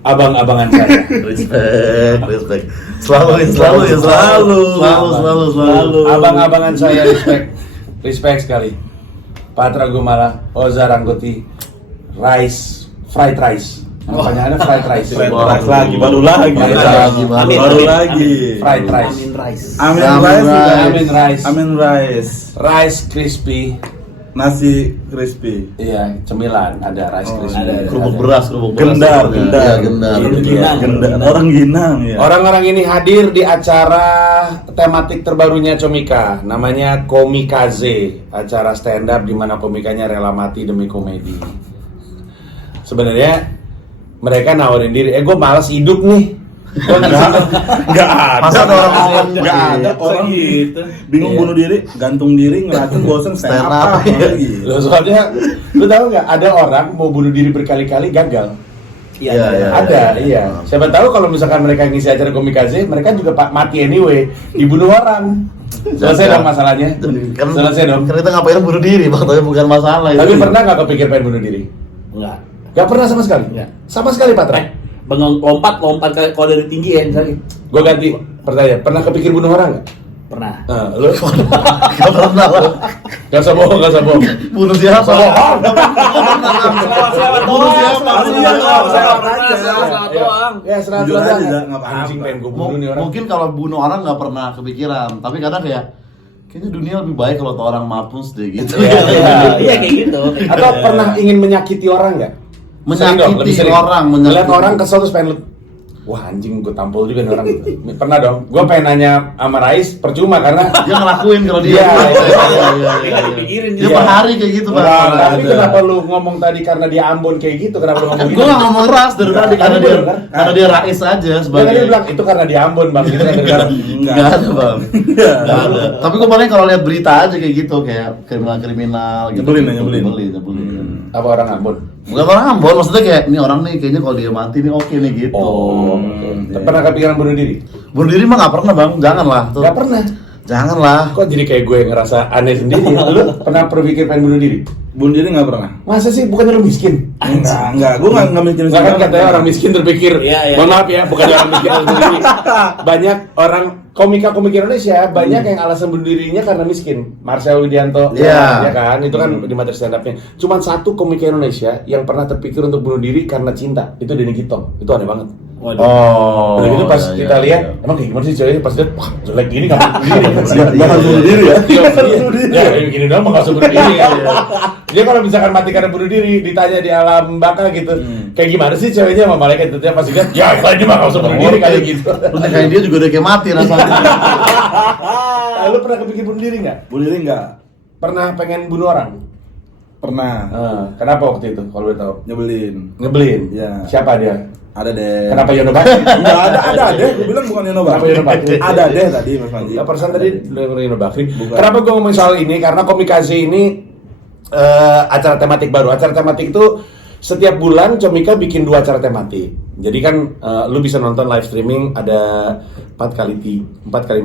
abang-abangan saya. Respect. Selalu. Abang-abangan saya respect sekali. Patra Gumala, Oza Rangkuti, fried rice. Pertanyaannya fried rice. Fried rice lagi, baru lagi. Fried rice. Amin rice. Rice crispy. Nasi crispy. Iya, cemilan ada rice crispy. Kerupuk beras. Gendar. Gendar. Orang Ginang ya. Orang-orang ini hadir di acara tematik terbarunya Comika, namanya Komikaze, acara stand up di mana komikanya rela mati demi komedi. Sebenarnya mereka nawarin diri, gue malas hidup nih. Enggak ada. Masa ada orang ngomong enggak ada orang gitu. bingung bunuh diri, gantung diri, ngeracun, bosen stand up. Loh, soalnya lu tahu nggak, ada orang mau bunuh diri berkali-kali gagal. Ada. Siapa tahu kalau misalkan mereka ngisi acara Komikaze, mereka juga mati anyway, dibunuh orang. Selesai dong masalahnya. Selesai dong. Karena kita ngapain bunuh diri, tapi bukan masalah. Tapi pernah nggak kepikir pengen bunuh diri? Enggak. Gak pernah sama sekali? Enggak. Sama sekali, Patra? Lompat kalau dari tinggi ya misalnya. Gue ganti pertanyaan, pernah kepikir bunuh orang nggak? Pernah. Lu? Gak pernah. Gak usah bohong. Bunuh siapa? Selewat Bunuh siapa? doang. Ya, serah Jujur aja, aja. nggak apa-apa. Anjing pengen gue bunuh nih orang. Mungkin kalau bunuh orang nggak pernah kepikiran, tapi kadang kayaknya dunia lebih baik kalau tuh orang mampus deh gitu. Iya kayak gitu. Atau pernah ingin menyakiti orang nggak? Menyakiti orang, Lihat orang kesel terus pengen wah anjing gue tampol juga nih orang. Pernah dong. Gue pengen nanya sama Rais, percuma karena Dia ngelakuin kalau dia. Dia nggak dipikirin Dia juga. per hari kayak gitu, Bang. tapi kenapa lu ngomong tadi karena dia Ambon kayak gitu? Kenapa lu ngomong gitu? Gue nggak ngomong ras dari tadi karena dia Rais aja Dia kan sebagai. dia bilang itu karena dia Ambon, Bang. Gitu kan dia bilang. Nggak ada, Bang. Nggak ada. Tapi gue paling kalau lihat berita aja kayak gitu, kayak kriminal gitu. Nyebelin. Apa orang Ambon? Bukan orang Ambon, maksudnya kayak ini orang nih kayaknya kalau dia mati nih oke nih gitu. Pernah kepikiran bunuh diri? Bunuh diri mah nggak pernah, Bang. Janganlah. Tuh. Gak pernah. Janganlah. Kok jadi kayak gue ngerasa aneh sendiri? Lu pernah berpikir pengen bunuh diri? Bunuh diri nggak pernah. Masa sih, bukannya lu miskin? Enggak. Gue nggak mikirin. Nggak kan katanya orang miskin terpikir. Iya. Mohon maaf ya, bukannya orang miskin harus bunuh diri. Banyak orang komika Indonesia banyak yang alasan bunuh dirinya karena miskin. Marcel Widianto, Iya. ya kan? Itu kan di materi stand up-nya. Cuman satu komika Indonesia yang pernah terpikir untuk bunuh diri karena cinta. Itu Denny Kitong. Itu aneh banget. Oh. Udah gitu pas iya, kita iya, lihat, iya. emang kayak gimana sih ceweknya pas lihat, wah jelek gini nggak bunuh diri. Jangan bunuh diri ya. Ya kayak gini doang nggak usah bunuh diri. Dia kalau misalkan mati karena bunuh diri, ditanya di alam baka gitu, kayak gimana sih ceweknya sama malaikat itu dia pasti lihat, ya ini mah nggak usah bunuh diri kayak gitu. Terus kayak dia juga udah kayak mati rasanya. Lu pernah kepikir bunuh diri nggak? Bunuh diri nggak. Pernah pengen bunuh orang? Pernah. Kenapa waktu itu? Kalau boleh tahu? Ngebelin. Iya. Siapa dia? Ada deh. Kenapa Yono Bakti? Enggak ada deh. Gue bilang bukan Yono Kenapa Bakri. Yono Bakri? Ada deh tadi Mas Panji. Persen tadi Yono Bakri. Bukan. Kenapa gue ngomongin soal ini? Karena Komikaze ini acara tematik baru. Acara tematik itu setiap bulan Comika bikin 2 acara tematik. Jadi kan lu bisa nonton live streaming ada 4 kali 4 16.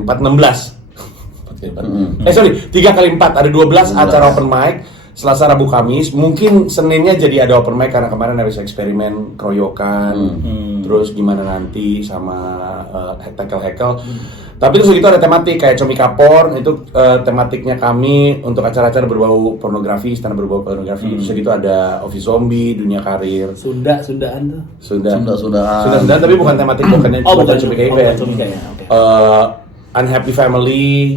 3 kali 4 ada 12 acara open mic. Selasa, Rabu, Kamis, mungkin Seninnya jadi ada open mic karena kemarin habis eksperimen keroyokan, terus gimana nanti sama hekel. Tapi terus itu ada tematik kayak Comika Porn, itu tematiknya kami untuk acara-acara berbau pornografi, stand berbau pornografi. Terus gitu ada Office Zombie, Dunia Karir. Sundaan tuh. Sunda, tapi bukan tematik bukannya bukan Comika Event. Comika ya. Oke. Unhappy Family.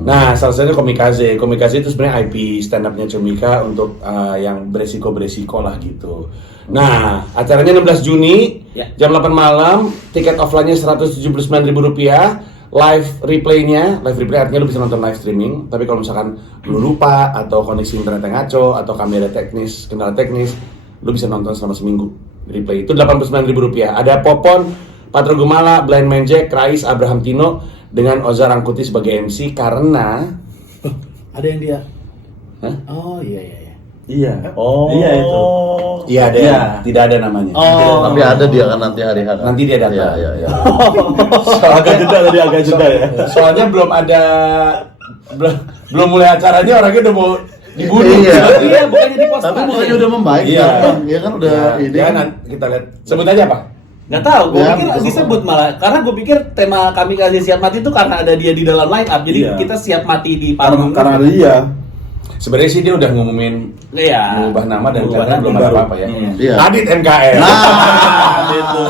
Nah, salah satunya Komikaze. Komikaze itu sebenarnya IP stand up-nya Comika untuk yang beresiko lah gitu. Nah, acaranya 16 Juni jam 8 malam, tiket offline-nya Rp179.000. Live replay artinya lu bisa nonton live streaming. Tapi kalau misalkan lu lupa atau koneksi internetnya ngaco atau kendala teknis, lu bisa nonton selama seminggu. Replay itu Rp89.000. Ada Popon, Patra Gumala, Blind Man Jack, Rais, Abraham Tino dengan Oza Rangkuti sebagai MC karena Ada yang dia. Hah? Oh iya. Iya. Oh. Iya itu. Iya ada, tidak ada namanya. Tapi ada dia kan nanti hari hari. Nanti dia datang. Iya. Agak jeda ya. Soalnya belum mulai acaranya orangnya udah mau dibunuh. Iya, bukannya di pos. Tapi bukannya udah membaik Iya. sekarang. Iya kan udah ini. Ya, nanti kita lihat. Sebut aja apa? Nggak tahu, gue Ya, pikir betul. disebut malah. Karena gue pikir tema kami kasih siap mati itu karena ada dia di dalam line up. Jadi Iya. kita siap mati di Karena panggung. karena ada dia. Sebenarnya sih dia udah ngumumin Iya. mengubah nama dan Mengubah kelihatannya nama belum ada baru. apa-apa ya. Iya. Adit MKM. Itu.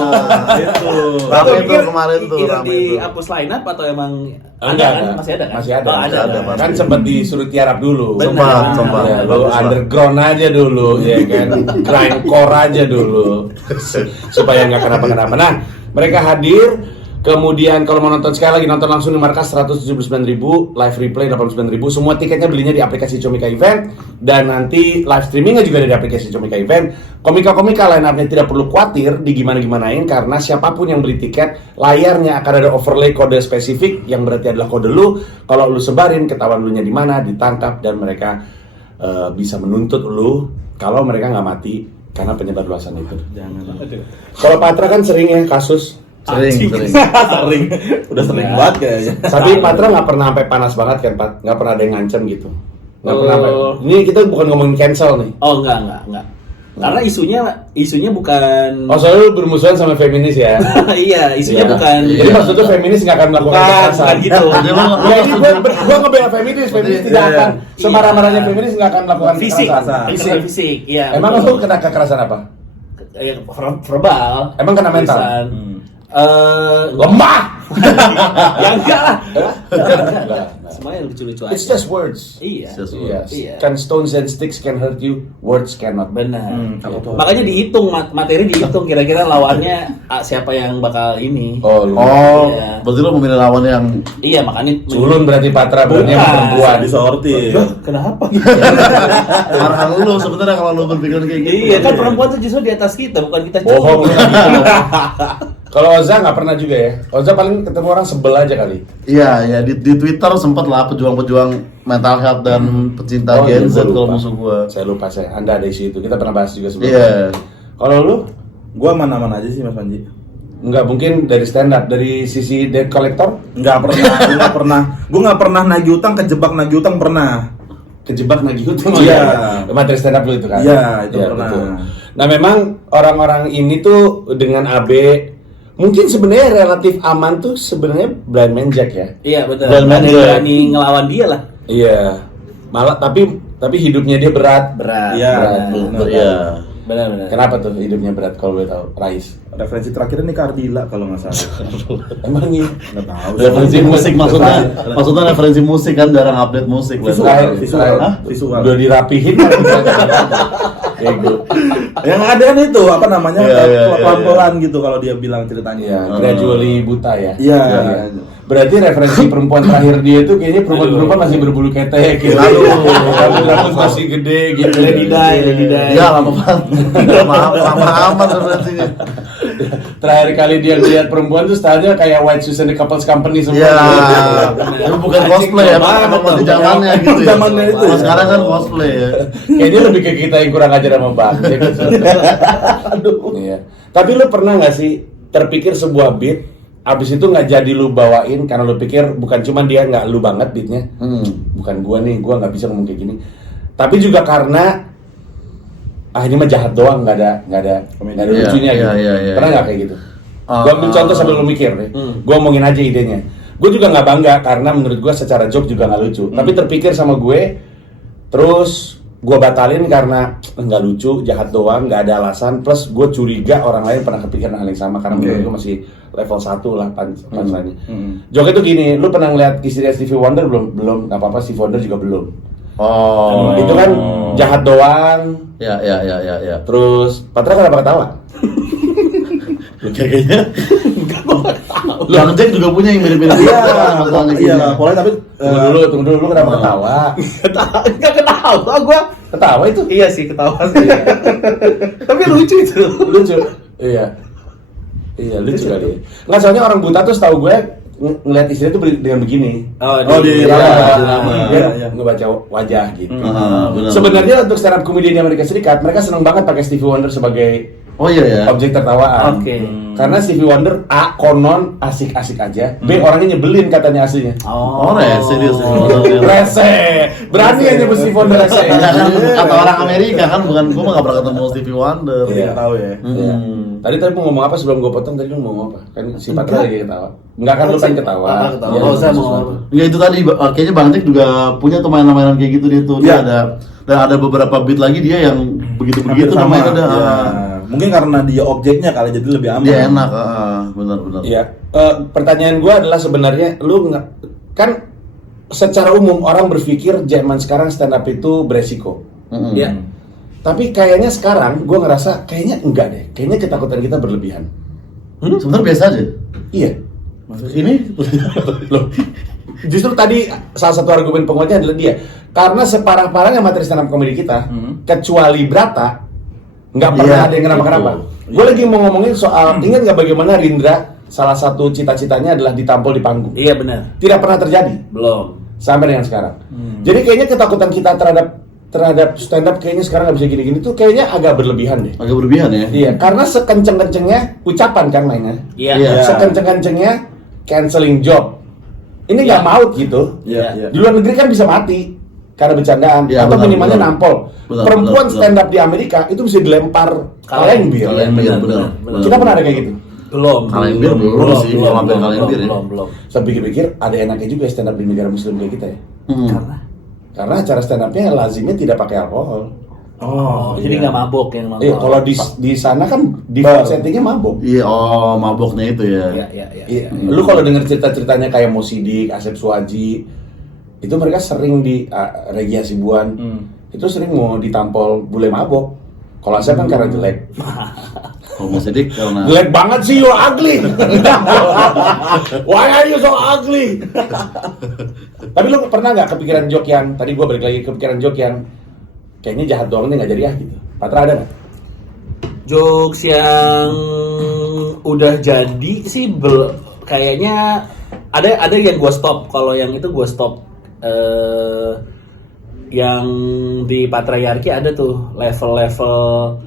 Rame Gua tuh pikir kemarin tuh, either rame dihapus line up atau emang Enggak, kan? Masih ada kan? Masih ada. Oh, ada. pasti. Kan sempat disuruh tiarap dulu. Sempat, sempat. Ya, lu Bagus lah. underground aja dulu, ya kan, grindcore aja dulu, supaya nggak kenapa-kenapa. Nah, mereka hadir. Kemudian kalau mau nonton sekali lagi nonton langsung di markas 179.000, live replay 89.000. Semua tiketnya belinya di aplikasi Comika Event dan nanti live streamingnya juga dari aplikasi Comika Event. Komika-komika line up-nya tidak perlu khawatir di gimana-gimanain karena siapapun yang beli tiket, layarnya akan ada overlay kode spesifik yang berarti adalah kode lu. Kalau lu sebarin ketahuan lu nya di mana, ditangkap dan mereka bisa menuntut lu kalau mereka nggak mati karena penyebar luasan itu. Jangan. Kalau Patra kan sering ya kasus. Sering. Sering. Udah sering banget kayaknya. Tapi Patra nggak pernah sampai panas banget kan, Pat? Nggak pernah ada yang ngancem gitu. Nggak pernah. Ini kita bukan ngomongin cancel nih. Oh, enggak. Karena isunya bukan Oh, soalnya lu bermusuhan sama feminis ya? iya, isunya Iya. bukan. Jadi maksud lu feminis nggak akan melakukan kekerasan? bukan gitu. Ya ini gua ngebela feminis tidak akan semarah-marahnya feminis nggak akan melakukan Fisik, kekerasan. fisik. Iya. Emang betul. lu kena kekerasan apa? Ya, verbal. Emang kena mental? Tulisan. Lemah. Ya enggak lah. Enggak. Semuanya lucu-lucu aja. It's just words. Iya. Just Yes. Iya. Can stones and sticks can hurt you, words cannot. Benar. Apa tuh? Makanya dihitung materi dihitung kira-kira lawannya siapa yang bakal ini. Oh, lu. Oh, Iya. berarti lo memilih lawan yang Iya, makanya Culun berarti Patra berarti yang Bukan. perempuan. Disortir. Kenapa gitu? marah lu sebenarnya kalau lo berpikiran kayak gitu. Iya, kan perempuan tuh justru di atas kita, bukan kita Bohong. cowok. Kalau Oza nggak pernah juga ya. Oza paling ketemu orang sebel aja kali. Iya, ya di Twitter sempat lah pejuang-pejuang mental health dan pecinta Oh, iya, Gen Z gua kalau lupa. musuh gua. Saya lupa saya. Anda ada isu itu. Kita pernah bahas juga sebelumnya. Iya. Kalau lu Gua mana-mana aja sih Mas Panji. nggak mungkin dari stand up, dari sisi debt collector Nggak pernah. Gua nggak pernah nagih utang, kejebak nagih utang pernah. kejebak nagih hutang. Iya. Materi stand up lu itu kan. Iya, itu pernah. betul. Nah memang orang-orang ini tuh dengan AB mungkin sebenarnya relatif aman tuh sebenarnya blind man Jack ya. Iya, betul. Dan Ada yang manajer. berani ngelawan dia lah. Iya. Malah tapi hidupnya dia berat. Berat. Iya, berat. benar. Iya. Benar. Kenapa tuh hidupnya berat kalau boleh tahu? Rais. Referensi terakhirnya nih Kardila kalau nggak salah. Emang nih. Nggak tahu. Referensi musik maksudnya referensi musik kan jarang update musik. Visual. Terakhir. Hah? Visual. Udah dirapihin. Ego. Yang ada kan itu apa namanya Iya, iya, iya, pelan-pelan gitu kalau dia bilang ceritanya. Iya, gradually buta ya. Iya. Berarti referensi perempuan terakhir dia itu kayaknya perempuan masih berbulu ketek gitu. Rambut masih gede gitu. Lady Di. Ya lama banget. Lama amat referensinya. Terakhir kali dia lihat perempuan tuh stylenya kayak White Shoes and the Couples Company semua. Iya. Itu bukan cosplay ya, emang masih zamannya gitu. ya. Zamannya itu. Kalau sekarang kan cosplay ya. Kayaknya lebih ke kita yang kurang ajar sama Bang. Aduh. Iya. Tapi lu pernah nggak sih terpikir sebuah beat, abis itu nggak jadi lu bawain karena lu pikir bukan cuma dia nggak lu banget beatnya, bukan gua nih, gua nggak bisa ngomong kayak gini. Tapi juga karena ini mah jahat doang, nggak ada Iya, lucunya gitu. iya. Pernah nggak kayak gitu? Gua ambil contoh sambil lu mikir deh. Gua omongin aja idenya. Gue juga nggak bangga karena menurut gua secara joke juga nggak lucu. Tapi terpikir sama gue, terus gue batalin karena nggak lucu, jahat doang, nggak ada alasan. Plus gue curiga orang lain pernah kepikiran hal yang sama karena menurut gue masih level 1 lah punchline-nya. Joke itu gini, lu pernah ngeliat istri Stevie Wonder belum? Belum, nggak apa-apa, Stevie Wonder juga belum. Oh. Itu kan jahat doang. Ya. Terus Patra kenapa ketawa? Kayaknya. Bang Jack juga punya yang mirip-mirip. Iya, pokoknya tapi Tunggu dulu, lu kenapa ketawa? Enggak ketawa gua. Ketawa itu? Iya sih ketawa sih. Tapi lucu itu. Lucu. Iya, lucu kali. Nggak, soalnya orang buta tuh setahu gue ngeliat istrinya tuh dengan begini. di Iya, drama. dia Iya. ngebaca wajah gitu. Benar. Sebenarnya untuk stand up comedy di Amerika Serikat, mereka seneng banget pakai Stevie Wonder sebagai Oh iya ya. Objek tertawaan. Oke. Karena Stevie Wonder A, konon asik-asik aja, B, orangnya nyebelin katanya aslinya. Oh, rese dia sih. Rese, berani aja nyebut Stevie Wonder rese. Ya kan kata orang Amerika kan, bukan gua mah gak pernah ketemu Stevie Wonder. Iya, tahu ya. Iya. Tadi mau ngomong apa sebelum gue potong? Tadi lu mau ngomong apa? Kan si Patra lagi ketawa. Enggak kan lu kan ketawa. Ketawa. Iya, Oh, saya mau sesuatu. Ya itu tadi kayaknya Bang Jack juga punya tuh mainan-mainan kayak gitu dia tuh. Dia ada dan ada beberapa beat lagi dia yang begitu-begitu Hampir sama. namanya ada. Ya. Mungkin karena dia objeknya kali jadi lebih aman. Dia enak, benar-benar. Iya. Pertanyaan gue adalah sebenarnya kan secara umum orang berpikir zaman sekarang stand up itu beresiko. Iya. Tapi kayaknya sekarang gue ngerasa kayaknya enggak deh. Kayaknya ketakutan kita berlebihan. Sebenarnya biasa aja. Iya. Ini Loh. Justru tadi salah satu argumen penguatnya adalah dia. Karena separah-parahnya materi stand up comedy kita, kecuali Brata, nggak pernah Iya, ada yang kenapa-kenapa. itu. Gue lagi mau ngomongin soal, ingat nggak bagaimana Rindra salah satu cita-citanya adalah ditampol di panggung. Iya benar. Tidak pernah terjadi Belum. sampai dengan sekarang. Jadi kayaknya ketakutan kita terhadap stand up kayaknya sekarang nggak bisa gini-gini tuh kayaknya agak berlebihan deh. agak berlebihan ya. Iya, karena sekenceng-kencengnya ucapan kan mainnya. Iya. Iya. Sekenceng-kencengnya canceling job. Ini nggak maut gitu. Iya. Di luar negeri kan bisa mati karena bercandaan Iya, atau benar, minimalnya benar. nampol. Benar, Perempuan benar, stand up di Amerika itu bisa dilempar kaleng bir. Kaleng bir, benar. Kita pernah ada kayak gitu. Belum. Kaleng bir belum sih, belum sampai kaleng bir ya. Belum. Saya pikir-pikir ada enaknya juga stand up di negara muslim kayak kita ya. Karena acara stand up-nya lazimnya tidak pakai alkohol. Oh, jadi nggak mabok yang nonton. Iya, kalau di sana kan di settingnya mabok. Iya, maboknya itu ya. Iya. Iya. Lu kalau denger cerita-ceritanya kayak Mo Sidik, Asep Suwaji, itu mereka sering di Regi Hasibuan, itu sering mau ditampol bule mabok. Kalau Asep kan karena jelek. Kalau Mas Sidik karena Jelek banget sih, you ugly. Why are you so ugly? Tapi lu pernah nggak kepikiran joke yang tadi gua balik lagi kepikiran joke yang kayaknya jahat doang nih nggak jadi gitu. Patra ada nggak? Jokes yang udah jadi sih kayaknya ada yang gue stop. Kalau yang itu gue stop. Yang di patriarki ada tuh level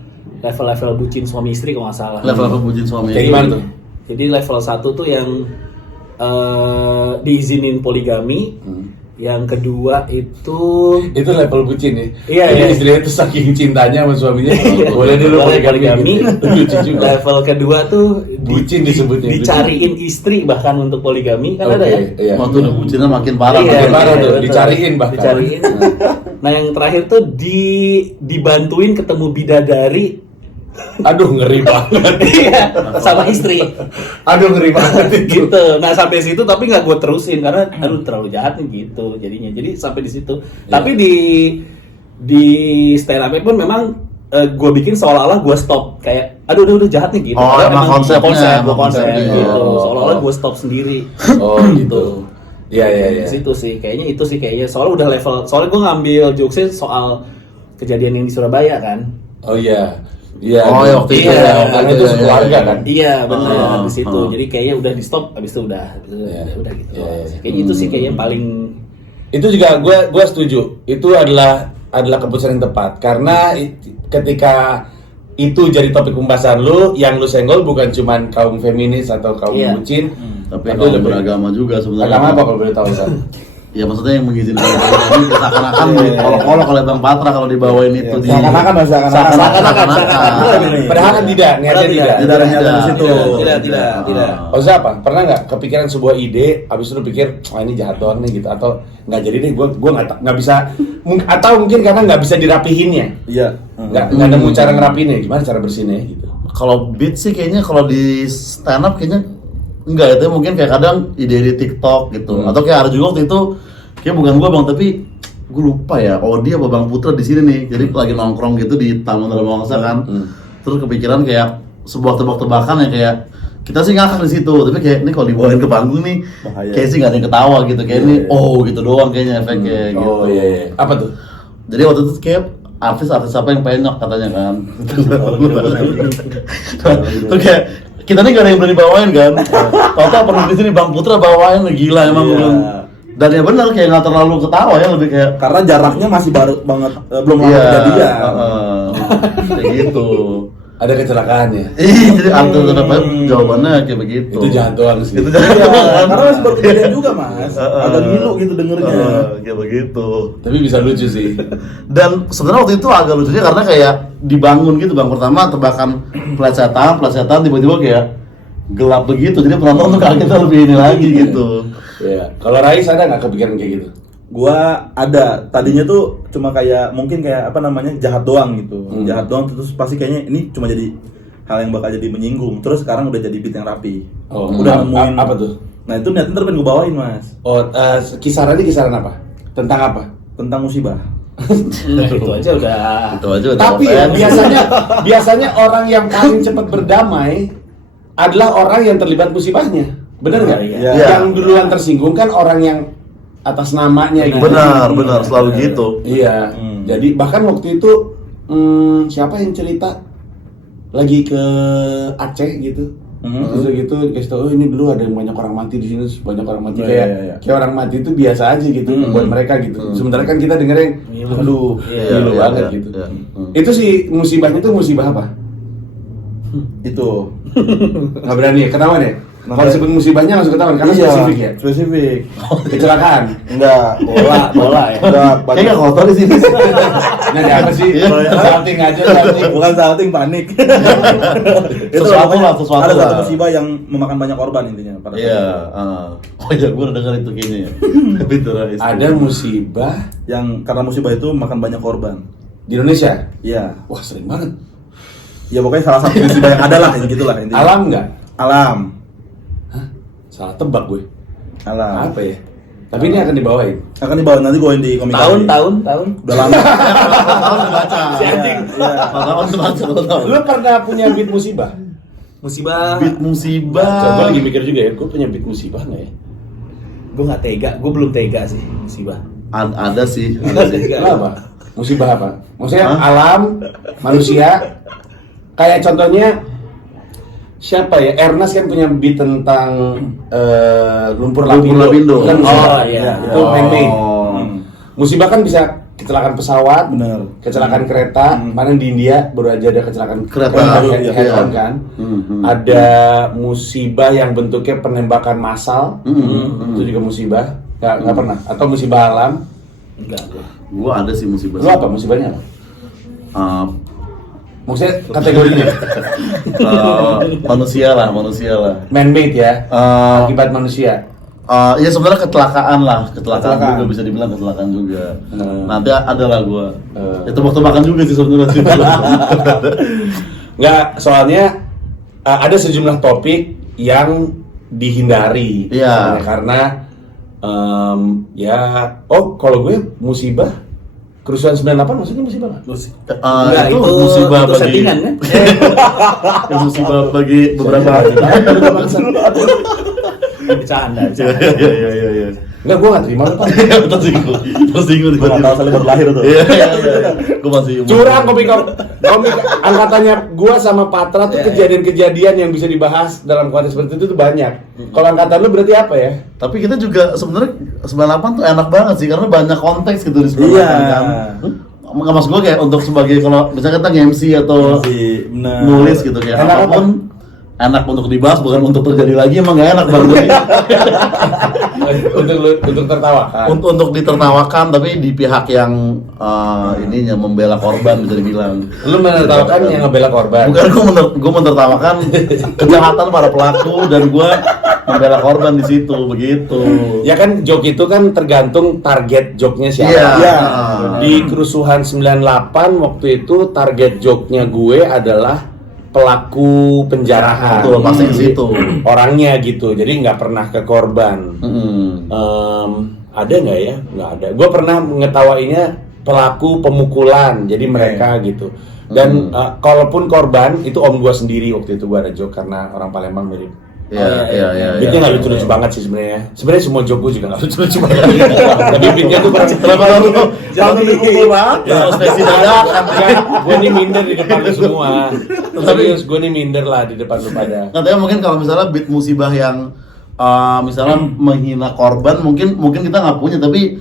bucin suami istri kalau nggak salah. level bucin suami. Kayak gimana tuh? Jadi level 1 tuh yang diizinin poligami. Yang kedua itu level bucin ya. Iya, Jadi iya. istrinya tuh saking cintanya sama suaminya, boleh dulu poligami. Gitu. Lucu juga. Level kedua tuh Bucin disebutnya. dicariin istri bahkan untuk poligami kan ada ya. Iya. Waktu udah bucinnya makin parah. Iya, makin parah tuh, betul. dicariin bahkan. Dicariin. Nah yang terakhir tuh dibantuin ketemu bidadari. Aduh ngeri banget. Iya, sama istri. Aduh ngeri banget itu. Gitu. Nah sampai situ tapi nggak gue terusin karena aduh terlalu jahat nih gitu jadinya. Jadi sampai di situ. Tapi di stand up pun memang gue bikin seolah-olah gue stop kayak aduh udah jahat nih gitu. Oh, Padahal emang konsepnya, gue emang konsep konsepnya. gitu. Oh. Seolah-olah gue stop sendiri. Oh gitu. Iya. Di situ sih kayaknya soalnya udah level. Soalnya gue ngambil jokesnya soal kejadian yang di Surabaya kan. Oh iya. Iya. Oh, ya, waktu itu ya, karena waktu itu itu ya, sekeluarga ya. kan. Iya benar Oh, di situ. oh. Jadi kayaknya udah di stop, habis itu udah udah gitu. Iya. Kayaknya itu sih kayaknya yang paling Itu juga gue setuju. Itu adalah keputusan yang tepat karena ketika itu jadi topik pembahasan lu, yang lu senggol bukan cuman kaum feminis atau kaum Iya. bucin, Tapi kalau beragama juga sebenarnya. agama apa kalau boleh tahu kan? Ya maksudnya yang mengizinkan ini seakan-akan kolok-kolok oleh Bang Patra kalau dibawain itu di Seakan-akan. Padahal kan tidak, niatnya tidak. Tidak ada nyata di situ. tidak. Oh apa? Pernah nggak kepikiran sebuah ide, abis itu lu pikir, wah ini jahat doang nih gitu, atau nggak jadi deh, gue nggak bisa, atau mungkin karena nggak bisa dirapihinnya, Iya. nggak nemu cara ngerapihinnya, gimana cara bersihinnya gitu. Kalau beat sih kayaknya kalau di stand up kayaknya enggak, itu mungkin kayak kadang ide-ide TikTok gitu. Atau kayak ada juga waktu itu kayak bukan gua Bang, tapi gue lupa ya. Oh dia apa Bang Putra di sini nih. Jadi lagi nongkrong gitu di Taman Bangsa kan. Terus kepikiran kayak sebuah tebak-tebakan yang kayak kita sih ngakak di situ, tapi kayak ini kalau dibawain ke panggung nih Bahaya. kayak sih nggak ada yang ketawa gitu. Kayak ini gitu doang kayaknya efeknya gitu. Oh iya. Apa tuh? Jadi waktu itu kayak artis apa yang penyok katanya kan. Terus kayak kita nih gak ada yang berani bawain kan. Tau-tau pernah di sini Bang Putra bawain, gila emang gue bilang. Dan ya benar kayak nggak terlalu ketawa ya, lebih kayak Karena jaraknya masih baru banget belum lama iya, kejadian. kayak gitu. Ada kecelakaan ya? Jadi kenapa jawabannya kayak begitu. Itu jahat doang sih. Itu Iya, jahat. karena seperti kejadian juga mas. Agak ngilu gitu dengernya. Kayak begitu. Tapi bisa lucu sih. Dan sebenarnya waktu itu agak lucunya karena kayak dibangun gitu bang. Pertama tebakan pelesetan tiba-tiba kayak gelap begitu. Jadi penonton tuh kagetnya lebih ini lagi gitu. Iya. Kalau Rais ada nggak kepikiran kayak gitu? Gua ada, tadinya tuh cuma kayak mungkin kayak apa namanya jahat doang gitu, jahat doang terus pasti kayaknya ini cuma jadi hal yang bakal jadi menyinggung, terus sekarang udah jadi beat yang rapi. Oh, udah nemuin apa tuh? Nah itu niatnya ntar pengen gue bawain mas, Oh, kisarannya kisaran apa? Tentang apa? tentang musibah. Nah, itu aja udah. Itu aja udah Tapi ya, offense. biasanya orang yang paling cepat berdamai adalah orang yang terlibat musibahnya. Benar nggak? Iya. Yang duluan tersinggung kan orang yang atas namanya gitu. Benar selalu gitu. Iya. Jadi bahkan waktu itu siapa yang cerita lagi ke Aceh gitu. Terus udah gitu kasih tau, oh ini dulu ada yang banyak orang mati di sini, terus banyak orang mati Iya. kayak orang mati itu biasa aja gitu buat mereka gitu. Sementara kan kita dengerin, aduh, Iya, gila banget gitu. iya. Itu sih musibahnya tuh musibah apa? Itu. Nggak berani ya, ketahuan ya? Nah, Kalau sebut musibahnya langsung ketahuan karena spesifik ya. Spesifik. Kecelakaan. Enggak. Bola ya. Enggak. Kayaknya kotor di sini. Nah, ada apa sih? Salting aja, salting. Bukan salting, panik. Itu Sesuatu pokoknya lah, sesuatu ada lah. satu musibah yang memakan banyak korban intinya. pada saat Iya. itu. Oh iya, gue udah denger itu kayaknya ya. Itu Rais. Ada musibah Yang karena musibah itu makan banyak korban. di Indonesia. Iya. Wah, sering banget. Ya pokoknya salah satu musibah yang ada lah, gitulah intinya. Alam nggak? Alam. Salah tebak gue. Alam. Apa ya? Tapi ini akan dibawain. Akan dibawa nanti gue di komik. Tahun. Udah lama. Tahun baca. Si anjing. Tahun baca. Lu pernah punya beat musibah? Musibah. Beat Coba musibah. lagi mikir juga ya, gue punya beat musibah nggak ya? Gue nggak tega. Gue belum tega sih musibah. Ada sih. Kenapa? Musibah apa? Maksudnya Hah? alam, manusia. Kayak contohnya siapa ya? Ernest kan punya beat tentang lumpur Lumpur lapindo. lapindo. Kan musibah. Oh, iya. Itu man-made. Musibah kan bisa kecelakaan pesawat, Bener. kecelakaan kereta. Kemarin di India baru aja ada kecelakaan Kereta. head-on Iya. kan. Ada musibah yang bentuknya penembakan massal. Itu juga musibah. Nggak pernah. Atau musibah alam. Enggak. Gue ada sih musibah. Lu apa musibahnya apa? Maksudnya kategorinya Manusia lah. man-made ya, Eh, akibat manusia. Ya sebenarnya kecelakaan Kecelakaan. juga bisa dibilang kecelakaan juga. Hmm. Nanti ada lah gue. Itu tebak-tebakan juga sih sebenarnya. Nggak, soalnya ada sejumlah topik yang dihindari. Iya. Sebenarnya, karena kalau gue musibah kerusuhan 98 maksudnya musibah nggak? Enggak, Itu musibah itu bagi settingan kan? itu musibah bagi beberapa Bercanda. Iya. Enggak, gue nggak terima lu, Pak. Tersinggung. Gue nggak tahu soalnya baru lahir tuh. Iya. Gue masih Curang komik angkatannya gua sama Patra tuh kejadian-kejadian yang bisa dibahas dalam konteks seperti itu tuh banyak. Kalau angkatan lu berarti apa ya? Tapi kita juga sebenarnya 98 tuh enak banget sih karena banyak konteks gitu di 98 Iya. kan. Nggak, maksud gue kayak untuk sebagai kalau misalnya kita nge-MC atau Bener. nulis gitu kayak Enak apapun enak untuk dibahas bukan untuk terjadi lagi emang nggak enak banget. untuk tertawakan. Untuk ditertawakan tapi di pihak yang ininya membela korban bisa dibilang. Lu menertawakan yang ngebela korban. Bukan gue menertawakan kejahatan para pelaku dan gue membela korban di situ begitu. Ya kan joke itu kan tergantung target joke-nya siapa. Iya. Iya. Di kerusuhan 98 waktu itu target joke-nya gue adalah pelaku penjarahan. Betul, pasti ke situ. Orangnya gitu. Jadi nggak pernah ke korban. Ada nggak ya? Nggak ada. Gue pernah ngetawainnya pelaku pemukulan. Jadi mereka gitu. Dan kalaupun korban itu om gue sendiri waktu itu gue ada joke karena orang Palembang mirip. Iya. Beatnya nggak lucu-lucu banget sih sebenarnya. Sebenarnya semua joke gue juga nggak lucu-lucu banget. Tapi beatnya tuh Kenapa lu jangan dipukul banget? Ya spesi dadakan. Gue nih minder di depan lu semua. Serius, gue nih minder lah di depan lu pada. Katanya mungkin kalau misalnya beat musibah yang misalnya menghina korban mungkin kita nggak punya tapi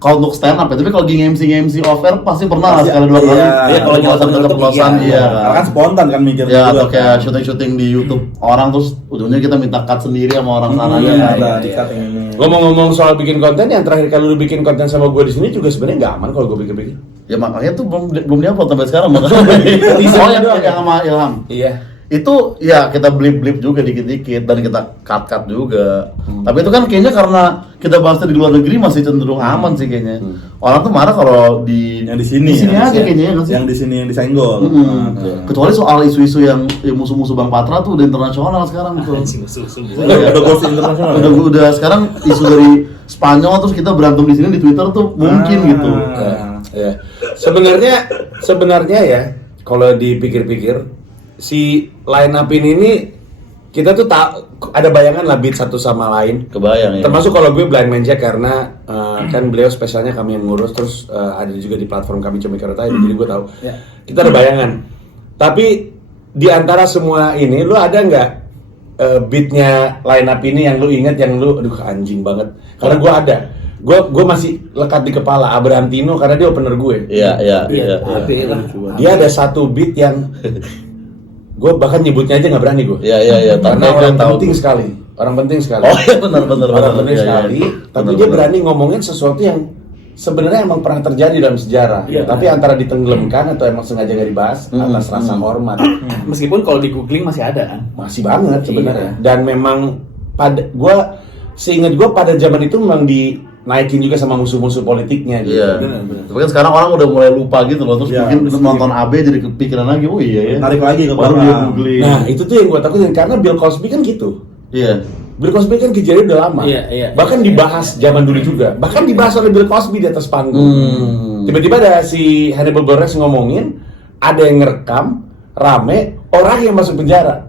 kalau untuk stand up ya, tapi kalau di MC off air pasti pernah lah sekali dua kali. Iya, kalau keceplosan iya. Karena kan spontan kan mikirnya Ya, juga. atau kayak syuting di YouTube orang terus ujungnya kita minta cut sendiri sama orang sana Iya, aja. ada di-cut yang ini. Ngomong-ngomong soal bikin konten, yang terakhir kali lu bikin konten sama gue di sini juga sebenarnya nggak aman kalau gue pikir-pikir. Ya makanya tuh belum diupload sampai sekarang makanya. Oh yang sama Ilham. Iya. Itu ya kita blip juga dikit-dikit dan kita cut juga. Tapi itu kan kayaknya karena kita bahasnya di luar negeri masih cenderung aman sih kayaknya. Orang tuh marah kalau Yang di sini aja kayaknya ya nggak sih? Yang di sini yang disenggol. Kecuali soal isu-isu yang musuh-musuh Bang Patra tuh udah internasional sekarang tuh. Udah ghost internasional. Udah sekarang isu dari Spanyol terus kita berantem di sini di Twitter tuh mungkin gitu. Ya. Sebenarnya ya, kalau dipikir-pikir si line up ini kita tuh ada bayangan lah beat satu sama lain. Kebayang ya. Termasuk kalau gue blind man Jack karena kan beliau spesialnya kami yang ngurus, terus ada juga di platform kami Comika Rota, jadi gue tahu. Kita ada bayangan. Tapi di antara semua ini, lu ada nggak beatnya line up ini yang lu inget, yang lu aduh anjing banget? Karena gue ada. Gue masih lekat di kepala Abraham Tino karena dia opener gue. Iya. Dia ada satu beat yang gue bahkan nyebutnya aja nggak berani gue. Iya. Karena orang penting sekali. Orang penting sekali. Oh iya benar. Orang penting Iya, sekali. iya. Tapi Benar, dia benar. berani ngomongin sesuatu yang sebenarnya emang pernah terjadi dalam sejarah. Iya, Tapi antara ditenggelamkan atau emang sengaja nggak dibahas atas rasa hormat. Meskipun kalau di googling masih ada kan. Masih banget sebenarnya. Iya. Dan memang seingat gue pada zaman itu memang dinaikin juga sama musuh-musuh politiknya gitu. Iya. Benar. Tapi kan sekarang orang udah mulai lupa gitu loh. Terus Iya, mungkin terus nonton AB jadi kepikiran lagi. Oh iya ya. Tarik lagi ke baru belakang. dia googling. Nah itu tuh yang gue takutin karena Bill Cosby kan gitu. Iya. Bill Cosby kan kejadian udah lama. Iya. Bahkan dibahas zaman dulu juga. Bahkan dibahas oleh Bill Cosby di atas panggung. Tiba-tiba ada si Hannibal Buress ngomongin, ada yang ngerekam, rame, orang yang masuk penjara.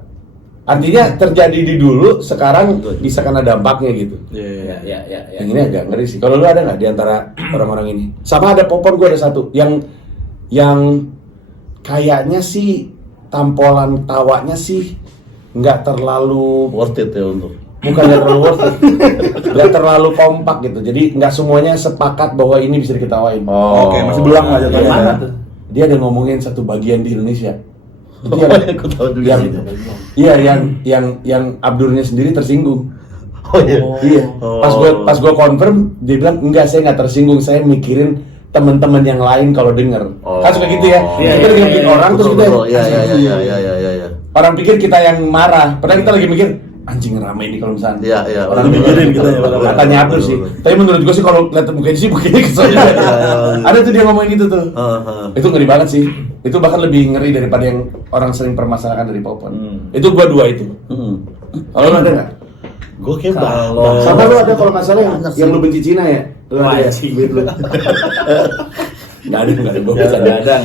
Artinya terjadi di dulu, sekarang bisa kena dampaknya gitu. Iya. Yang ini agak ngeri sih. Kalau lu ada nggak di antara orang-orang ini? Sama ada Popon, gue ada satu yang kayaknya sih tampolan tawanya sih nggak terlalu Worth it ya untuk. bukan nggak terlalu worth it, nggak terlalu kompak gitu. Jadi nggak semuanya sepakat bahwa ini bisa diketawain. Oke, masih belang lah jatuhnya. Yang mana tuh? Dia ada ngomongin satu bagian di Indonesia. Itu Aku tahu juga yang, itu. iya yang Abdurnya sendiri tersinggung. Oh iya. Iya. Pas gua confirm, dia bilang enggak, saya nggak tersinggung, saya mikirin teman-teman yang lain kalau denger. Kan suka gitu ya. Iya, Kita lagi iya, bikin iya, orang terus kita Iya. orang pikir kita yang marah, padahal kita lagi mikir anjing rame ini kalau misalnya. Iya. Orang Lu mikirin kita ya, padahal. katanya Abdur sih. Tapi menurut gua sih kalau lihat mukanya sih mukanya kesel. Ada tuh dia ngomongin gitu tuh. Itu ngeri banget sih. Itu bahkan lebih ngeri daripada yang orang sering permasalahkan dari Popon. Itu gua dua itu. Kalau lu ada nggak? Gue kayak Kalau- Sama lu ada kalau nggak salah yang lu benci Cina ya? Lu Wah, ada ya? sih. Duit lu. Nggak ada. Gua bisa Nggak ada.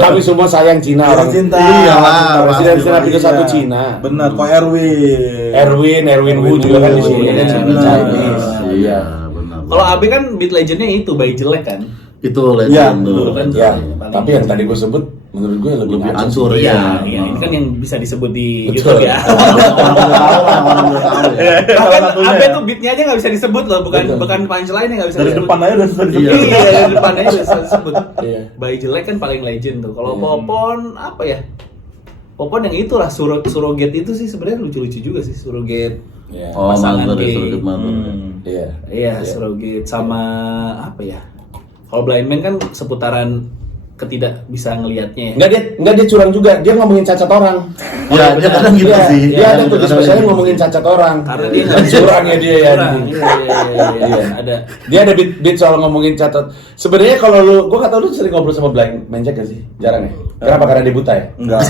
Kami semua sayang Cina orang. Cinta. Iyalah, Presiden pasti. Cina itu satu Cina. Benar, kok Erwin. Erwin Wu juga kan di sini Iya, kan benar. Chinese. Iya, benar. Kalau AB kan beat legendnya itu bayi jelek kan. itu Iya, legend dulu dulu kan. Ya, tapi yang tadi gue sebut menurut gue lebih lebih hancur. hancur ya. Iya, ini kan yang bisa disebut di Betul. YouTube ya. Orang udah tahu. Bahkan satunya. AB tuh beatnya aja nggak bisa disebut loh, bukan Betul. bukan punchline yang nggak bisa Dari disebut. depan aja udah susah disebut. Iya, dari depan aja bisa disebut. Iya. Bayi jelek kan paling legend tuh. Kalau Iya. Popon apa ya? Popon yang itulah surrogate itu sih sebenarnya lucu-lucu juga sih surrogate. Iya. Oh, Pasangan mantan gay. surrogate mantan. Iya. Iya, surrogate sama apa ya? Kalau blind man kan seputaran ketidak bisa ngelihatnya ya. Enggak dia curang juga. Dia ngomongin cacat orang. Ya, dia kadang gitu Iya, sih. Dia ada tuh Kadang spesialnya gitu. ngomongin cacat orang. Karena dia nggak curang ya dia ya. Curang, iya. Ada. Dia ada beat soal ngomongin cacat. Sebenarnya kalau lu, gua nggak tahu lu sering ngobrol sama blind man Jack gak sih? Jarang ya. Kenapa? Karena dia buta ya? Enggak.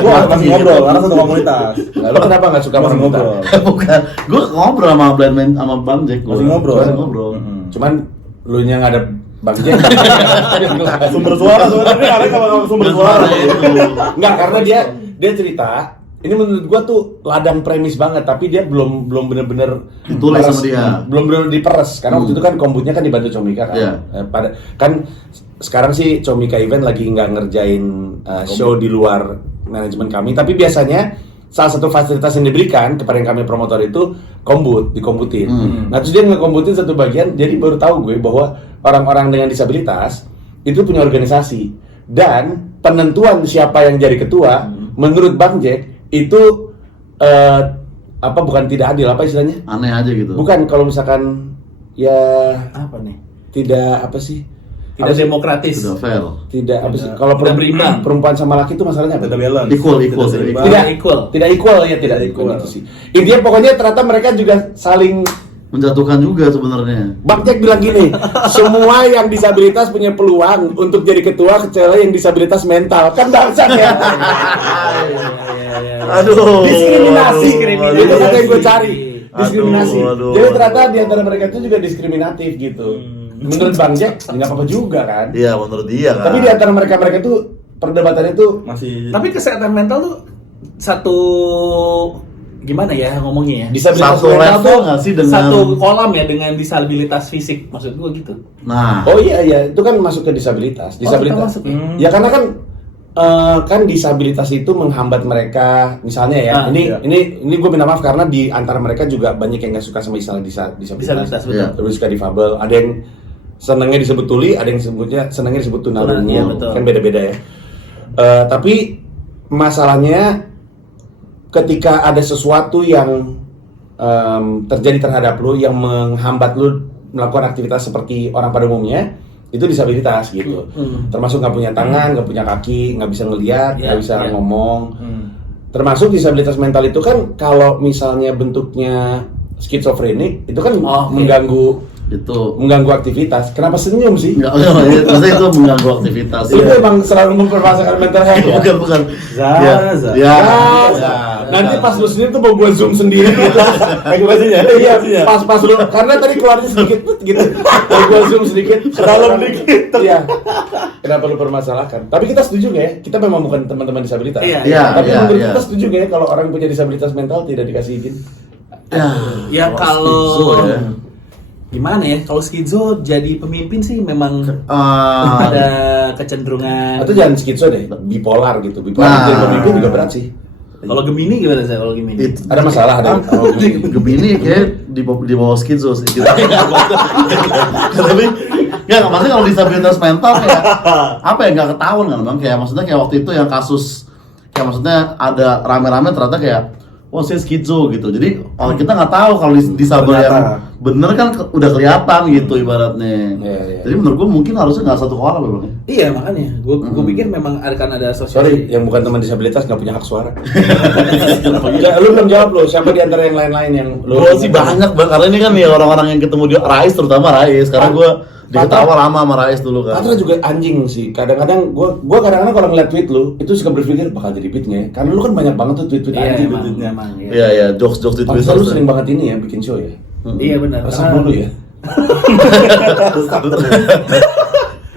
Gua masih ngobrol karena satu komunitas. Nah, lu kenapa nggak suka Masih orang buta? ngobrol. Bukan, gue ngobrol sama blind man sama Bang Jack. gua. Masih ngobrol. Masih ngobrol. Cuman lu nya nggak ada Bang Jack. Sumber suara sebenarnya ada kalau sumber suara. Enggak, karena dia cerita. Ini menurut gua tuh ladang premis banget, tapi dia belum bener-bener Ditulis peres, sama dia. belum bener diperes. Karena waktu itu kan kombutnya kan dibantu Comika kan. Iya. Kan sekarang sih Comika Event lagi nggak ngerjain show di luar manajemen kami, tapi biasanya salah satu fasilitas yang diberikan kepada yang kami promotor itu dikombutin. Nah terus dia ngekombutin satu bagian, jadi baru tahu gue bahwa orang-orang dengan disabilitas itu punya organisasi, dan penentuan siapa yang jadi ketua menurut Bang Jack itu bukan tidak adil, apa istilahnya? Aneh aja gitu. Bukan, kalau misalkan ya Apa nih? tidak apa sih? Tidak demokratis. Sudah fair. Tidak apa sih? Kalau Tidak berimbang. perempuan sama laki itu masalahnya apa? Tidak balance. Equal. seimbang. Tidak equal. Tidak equal ya, tidak equal itu sih. Intinya pokoknya ternyata mereka juga saling. Menjatuhkan juga sebenarnya. Bang Jack bilang gini, semua yang disabilitas punya peluang untuk jadi ketua kecuali yang disabilitas mental. Kan bangsat ya. Aduh. Diskriminasi, aduh, itu kata yang gue aduh. cari. Diskriminasi. Aduh. Jadi ternyata di antara mereka itu juga diskriminatif gitu. Menurut Bang Jack nggak apa-apa juga kan. Iya, menurut dia kan. Tapi di antara mereka itu perdebatannya tuh Masih Tapi kesehatan mental tuh satu gimana ya ngomongnya ya? disabilitas Satu mental level tuh. nggak sih dengan Satu kolam ya dengan disabilitas fisik, maksud gua gitu. Nah, Oh iya, itu kan masuk ke disabilitas. Disabilitas. termasuk ya? Ya karena kan disabilitas itu menghambat mereka, misalnya ya. iya. Ini gue minta maaf karena di antara mereka juga banyak yang nggak suka sama istilah disabilitas. Disabilitas, Iya. Terus suka difabel. Ada yang senangnya disebut tuli, ada yang senangnya disebut tunarungu. Iya, betul. Kan beda-beda ya. Tapi masalahnya ketika ada sesuatu yang terjadi terhadap lu yang menghambat lu melakukan aktivitas seperti orang pada umumnya, itu disabilitas gitu. Termasuk nggak punya tangan, nggak punya kaki, nggak bisa ngelihat, nggak bisa ngomong. Termasuk disabilitas mental itu kan kalau misalnya bentuknya skizofrenik itu kan mengganggu aktivitas. Kenapa senyum sih? enggak, maksudnya itu mengganggu aktivitas. Itu emang selalu mempermasalahkan mental health ya? bukan. Zaza. Ya. Nanti pas lu sendiri tuh mau gue zoom sendiri gitu. Animasinya. Iya, pas lu karena tadi keluarnya sedikit gitu. Mau gue zoom sedikit, dalam dikit. Iya. Kenapa lu permasalahkan? Tapi kita setuju nggak ya? Kita memang bukan teman-teman disabilitas. Iya. Iya, Tapi iya, menurut iya. kita setuju nggak ya kalau orang punya disabilitas mental tidak dikasih izin? Ya kalau skizo ya. gimana ya? Kalau skizo jadi pemimpin sih memang Ah, ada kecenderungan. Atau jangan skizo deh, bipolar gitu. Bipolar Nah. jadi pemimpin juga berat sih. Kalau Gemini gimana sih kalau Gemini? itu Ada masalah ada. Gemini kayak di bawah skizo sih gitu. Tapi nggak maksudnya kalau disabilitas mental kayak apa ya, nggak ketahuan kan bang, kayak maksudnya kayak waktu itu yang kasus kayak maksudnya ada rame-rame ternyata kayak wah saya skizo gitu, jadi kita nggak tahu kalau disabel yang Ternyata. bener kan udah kelihatan gitu ibaratnya. Iya, iya. Jadi menurut gua mungkin harusnya nggak satu koala bang. Iya makanya, gue pikir memang akan ada asosiasi. Sorry, yang bukan teman disabilitas nggak punya hak suara. Ya, lu belum jawab lo, siapa di antara yang lain-lain yang lu? Gua sih banyak bang, karena ini kan ya orang-orang yang ketemu di Rais, terutama Rais, karena gua diketawa lama sama Rais dulu kan. Patra juga anjing sih. Kadang-kadang gua kadang-kadang kalau ngeliat tweet lu, itu suka berpikir bakal jadi beatnya ya. Karena lu kan banyak banget tuh tweet-tweet Iya anjing. emang. Iya. Iya iya, jokes-jokes di Patra Twitter. lu sering banget ini ya bikin show ya. Iya benar. Resah dulu ya.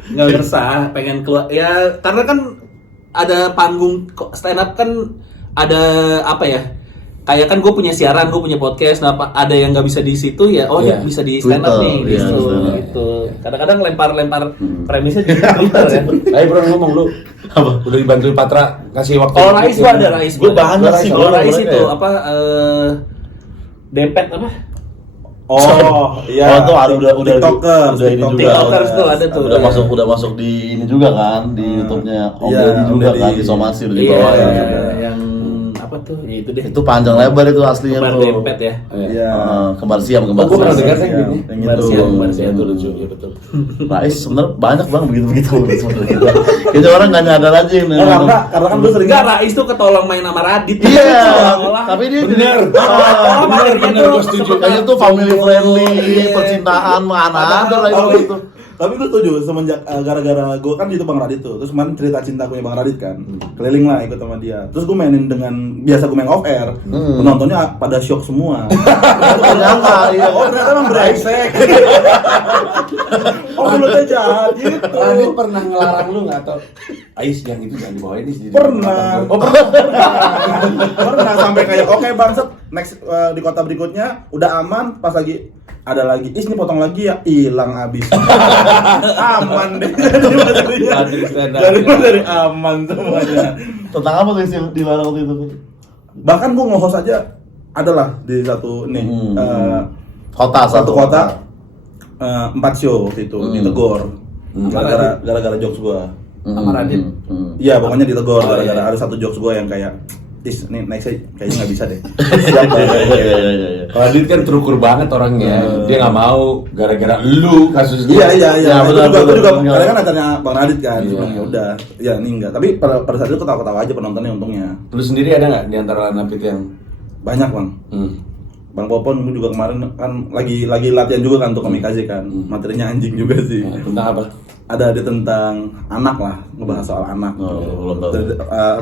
Nggak resah, pengen keluar. Ya karena kan ada panggung stand up kan ada apa ya? Kayak kan gue punya siaran, gue punya podcast, nah ada yang nggak bisa di situ ya, oh Iya. dia bisa di stand up Twitter, nih, iya, gitu, stand up. gitu. Kadang-kadang lempar premisnya di Twitter ya. Ayo bro ngomong lu. Apa? Udah dibantuin Patra kasih waktu. Kalau Rais gua ada Rais. Gua banyak sih, Kalau gua Rais orangnya itu ya. apa dempet apa? Oh, iya. Oh, itu udah TikToker, udah ini juga. TikTokers tuh ada tuh. Udah masuk di ini juga kan, di YouTube-nya Om Iya, Deddy juga Om kan, Deddy. di Somasi udah Iya, dibawain. yang apa tuh? Ya itu deh. Itu panjang lebar itu aslinya Kembar tuh. dempet ya. Iya. Kembar siam, Oh, gua pernah siam. dengar Iya, yang ini. yang Kembar itu. siam, kembar Iya itu lucu, ya betul. Rais sebenarnya banyak bang begitu-begitu sebenarnya. Kayaknya orang nggak nyadar aja nih. Karena kan lu sering Enggak, Rais tuh ketolong main sama Radit. Iya, Seolah-olah. tapi dia Bener. bener, gua setuju. kayaknya tuh family friendly, Iya. percintaan mana ada lah itu. Tapi gue setuju semenjak gara-gara gue kan itu Bang Radit tuh. Terus kemarin cerita cintaku Bang Radit kan. Keliling lah ikut sama dia. Terus gue mainin dengan biasa gue main off air. Penontonnya pada shock semua. Ternyata, iya. Oh ternyata emang brengsek. Oh mulutnya jahat gitu. Radit pernah ngelarang lu nggak atau Ais yang itu jangan dibawain nih di Pernah. Oh pernah. Pernah sampai kayak oke Bang set next di kota berikutnya udah aman pas lagi ada lagi, ini potong lagi ya, hilang abis. Aman deh dari materinya. Dari aman semuanya. Tentang apa tuh yang dilarang waktu itu? Bahkan gue nge-host aja adalah di satu nih Kota, satu kota 4 show waktu itu ditegur gara-gara jokes gua. Sama Radit. Iya, pokoknya ditegur gara-gara ada satu jokes gua yang kayak ini next kayaknya nggak bisa deh. Iya. Kalau Adit kan terukur banget orangnya, dia nggak mau gara-gara lu kasusnya. Iya. benar, Itu juga benar. karena kan acaranya Bang Radit kan. Iya. Ya udah, ya ini enggak. Tapi pada saat itu ketawa-ketawa aja penontonnya untungnya. Lu sendiri ada nggak di antara line up itu yang Banyak, Bang. Bang Popon gue juga kemarin kan lagi latihan juga kan untuk Kamikaze kan. Materinya anjing juga sih. tentang apa? Ada tentang anak lah, ngebahas soal anak. belum tahu.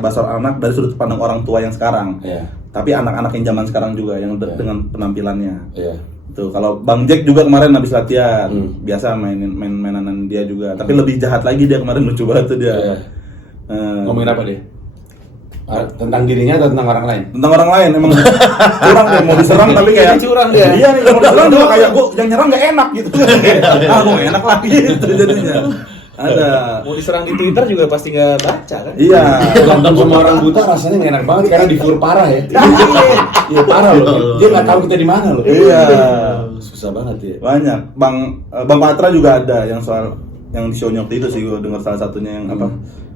Bahas soal anak dari sudut pandang orang tua yang sekarang. Iya. Tapi anak-anak yang zaman sekarang juga yang dengan penampilannya. Iya. Tuh, kalau Bang Jack juga kemarin habis latihan, biasa mainan dia juga. Tapi lebih jahat lagi dia kemarin, lucu banget tuh dia. Iya. Ngomongin apa dia? Tentang dirinya atau tentang orang lain? Tentang orang lain emang curang deh, mau diserang tapi kayak Dia curang dia. Iya nih, mau diserang juga kayak gua yang nyerang nggak enak gitu. Gua nggak enak lagi gitu jadinya. Ada. Mau diserang di Twitter juga pasti nggak baca kan? Iya. Nonton sama orang buta rasanya nggak enak banget karena di-fur parah ya. Iya parah loh. Dia nggak tahu kita di mana loh. Iya. Susah banget ya. Banyak. Bang Patra juga ada yang soal yang di show-nya waktu itu sih, gua dengar salah satunya yang apa?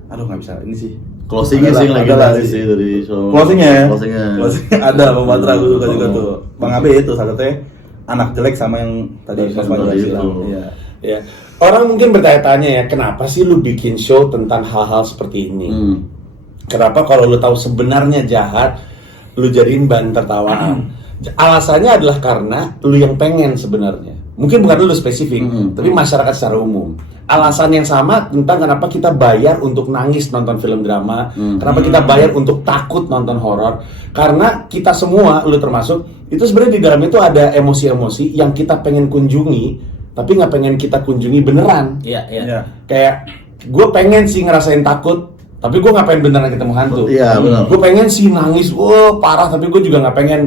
Aduh nggak bisa ini sih. Closingnya sih lagi Adalah sih dari show. Closingnya Closingnya. ada Bang Patra, gue suka juga tuh. Bang Abe itu salah satunya anak jelek sama yang tadi Mas Panji itu. bilang. Iya. Ya. Orang mungkin bertanya-tanya ya, kenapa sih lu bikin show tentang hal-hal seperti ini? Kenapa kalau lu tahu sebenarnya jahat, lu jadiin bahan tertawaan? Alasannya adalah karena lu yang pengen sebenarnya. Mungkin bukan lu spesifik, tapi masyarakat secara umum. Alasan yang sama tentang kenapa kita bayar untuk nangis nonton film drama, kenapa kita bayar untuk takut nonton horor, karena kita semua, lu termasuk, itu sebenarnya di dalam itu ada emosi-emosi yang kita pengen kunjungi, tapi nggak pengen kita kunjungi beneran. Iya. Iya. Kayak gue pengen sih ngerasain takut, tapi gue nggak pengen beneran ketemu hantu. Iya, benar. Gue pengen sih nangis, parah, tapi gue juga nggak pengen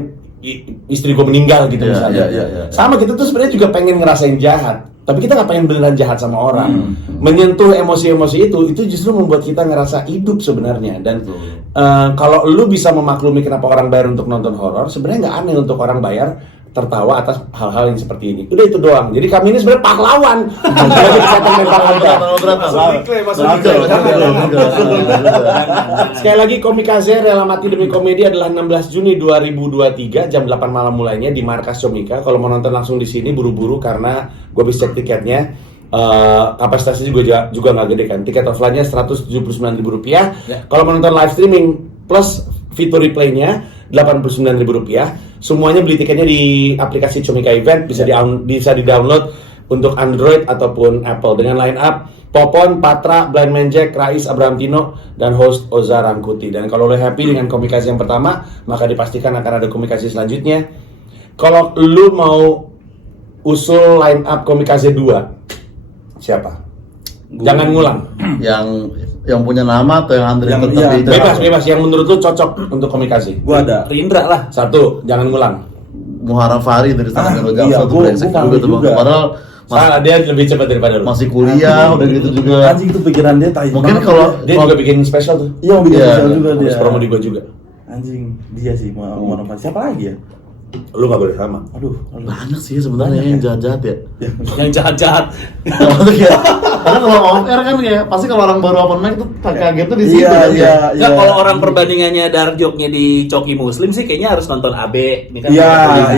istri gue meninggal gitu Iya, misalnya. iya. Sama kita tuh sebenarnya juga pengen ngerasain jahat, tapi kita nggak pengen beneran jahat sama orang. Menyentuh emosi-emosi itu justru membuat kita ngerasa hidup sebenarnya. Dan kalau lu bisa memaklumi kenapa orang bayar untuk nonton horor, sebenarnya nggak aneh untuk orang bayar tertawa atas hal-hal yang seperti ini. Udah itu doang. Jadi kami ini sebenarnya pahlawan. Bagi kesehatan mental Anda. Sekali lagi, Komikaze Rela Mati Demi Komedi adalah 16 Juni 2023 jam 8 malam mulainya di Markas Comika. Kalau mau nonton langsung di sini buru-buru karena gue bisa cek tiketnya. Kapasitasnya juga nggak gede kan. Tiket offline-nya Rp179.000. Kalau mau nonton live streaming plus fitur replaynya Rp89.000. Semuanya beli tiketnya di aplikasi Comika Event, bisa di-download untuk Android ataupun Apple dengan line up Popon, Patra, Blind Man Jack, Rais, Abraham Tino, dan host Oza Rangkuti. Dan kalau lo happy dengan Komikaze yang pertama, maka dipastikan akan ada Komikaze selanjutnya. Kalau lo mau usul line up Komikaze 2, siapa? Jangan ngulang. Yang punya nama atau yang Andre Yang- tetap iya, di Bebas yang menurut lo cocok untuk Komikaze. Gua ada. Rindra lah. Satu, jangan ngulang. Muharram Fahri dari Tanah Gagal iya, satu gua brengsek Fahri juga tuh Bang. juga. Padahal Salah, dia lebih cepat daripada lo. masih kuliah udah gitu juga. Anjing itu pikiran dia tai. Mungkin banget. kalau Dia juga bikin special tuh. Iya, mau bikin Iya, sosial juga dia. Habis promo di gua juga. Anjing, dia sih mau siapa lagi ya? Lu gak boleh sama. Aduh. banyak sih sebenarnya yang jahat-jahat ya. Yang jahat-jahat. Maksudnya kayak, karena kalau off air kan kayak pasti kalau orang baru open mic tuh kaget tuh di situ Iya, kan iya. ya. Nggak, kalau orang perbandingannya dark joke-nya di Coki Muslim sih kayaknya harus nonton AB. Ini kan Iya, kayak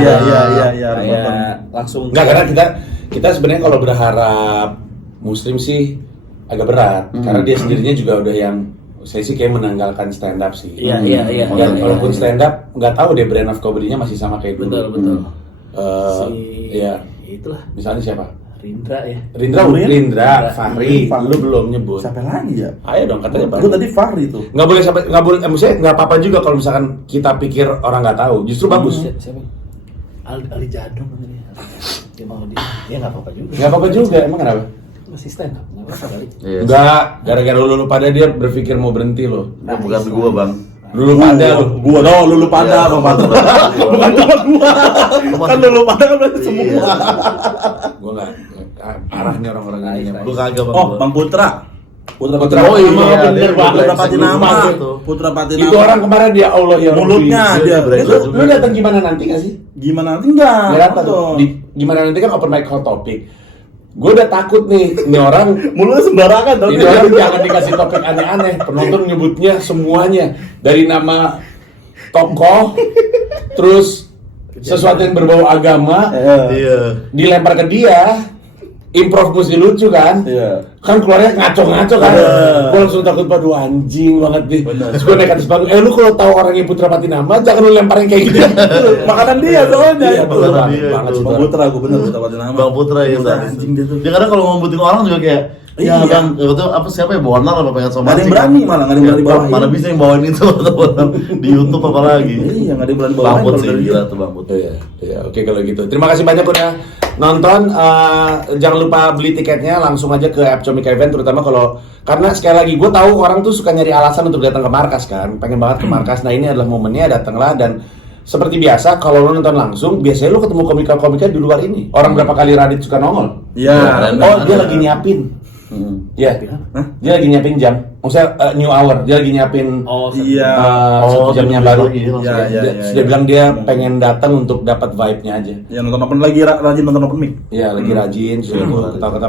iya. kayak langsung. Enggak, karena kita sebenarnya kalau berharap Muslim sih agak berat. Karena dia sendirinya juga udah yang saya sih kayak menanggalkan stand up sih. Iya. Walaupun stand up nggak tahu deh brand of comedy-nya masih sama kayak dulu. Betul. Iya. Itulah Misalnya siapa? Rindra ya. Rindra, Fahri, lu belum nyebut. Siapa lagi ya? Ayo dong, katanya Gue banyak. tadi Fahri tuh. Nggak boleh, maksudnya nggak apa-apa juga kalau misalkan kita pikir orang nggak tahu. Justru bagus. Siapa? Ali Jadong namanya. Dia mau dia nggak apa-apa juga. Nggak apa-apa juga, emang kenapa? Masih stand up, nggak apa-apa kali. Iya. Enggak, gara-gara lu pada dia berpikir mau berhenti loh. Nah, bukan gua Bang. Dulu pada lu. Gua dong, lu pada Bang Patra. Bukan cuma gua. Kan lu pada kan berarti semua. Gua enggak arah nih orang-orang ini. Lu kagak Bang. Oh, Bang Putra. Putra Oh iya, bener dia banget. Putra brengsek Patinama. dulu. Putra Patinama. Itu orang kemarin dia Allah ya mulutnya Rabbi. dia brengsek Lu datang gimana nanti nggak sih? Gimana nanti enggak? Nggak datang. Gimana nanti kan open mic hot topic. Gue udah takut nih, ini orang Mulutnya sembarangan tau. ini orang jangan dikasih topik aneh-aneh. Penonton nyebutnya semuanya dari nama tokoh, terus sesuatu yang berbau agama, Iya. dilempar ke dia. Improv mesti lucu kan? Iya. Kan keluarnya ngaco-ngaco kan? Gue langsung takut, waduh anjing banget nih. Terus gue naik atas panggung, lu kalau tahu orangnya Putra Patinama, jangan lu lemparin kayak gitu. Makanan dia soalnya. Iya, itu. makanan dia banget itu. sih. Bang Putra, gue bener Putra Patinama. Bang Putra ya. Udah, anjing dia tuh. Dia kadang kalau ngomongin orang juga kayak Iya. ya bang, itu apa siapa ya Bonar apa pengen Nggak sama ada yang berani malah, nggak ada yang berani bawain. Mana bisa yang bawain itu Bonar di YouTube apalagi. Iya, nggak ada yang berani Bang bawain Put kalau sih dari gila dia. tuh Bang Put. Iya, iya, oke kalau gitu. Terima kasih banyak udah nonton. Jangan lupa beli tiketnya langsung aja ke app Comika Event, terutama kalau karena sekali lagi gue tahu orang tuh suka nyari alasan untuk datang ke markas kan, pengen banget ke markas. Nah ini adalah momennya, datanglah. Dan seperti biasa kalau lo nonton langsung, biasanya lo ketemu komika-komika di luar ini. Orang berapa kali Radit suka nongol? Iya. Oh dia lagi nyiapin. Iya, dia lagi nyiapin jam. Maksudnya new hour, dia lagi nyiapin Iya. jamnya baru. lagi, langsung. Iya, iya, Dia- iya, dia iya. bilang dia pengen datang untuk dapat vibe-nya aja. Ya nonton open lagi, rajin nonton open mic. Iya, lagi rajin, kata-kata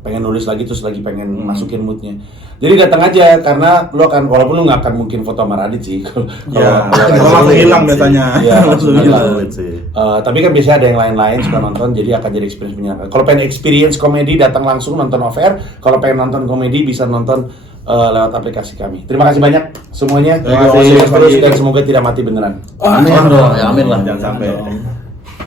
pengen nulis lagi, terus lagi pengen masukin moodnya. Jadi datang aja, karena lo akan, walaupun lo nggak akan mungkin foto sama Radit sih. Iya. kalau- Kalau langsung hilang biasanya. Iya, langsung Langsung hilang. Sulit sih. Tapi kan biasanya ada yang lain-lain suka nonton, jadi akan jadi experience menyenangkan. Kalau pengen experience komedi, datang langsung nonton off air. Kalau pengen nonton komedi, bisa nonton lewat aplikasi kami. Terima kasih banyak semuanya. Terima kasih. Sukses terus dan semoga tidak mati beneran. Amin bro, ya amin lah. Jangan sampai.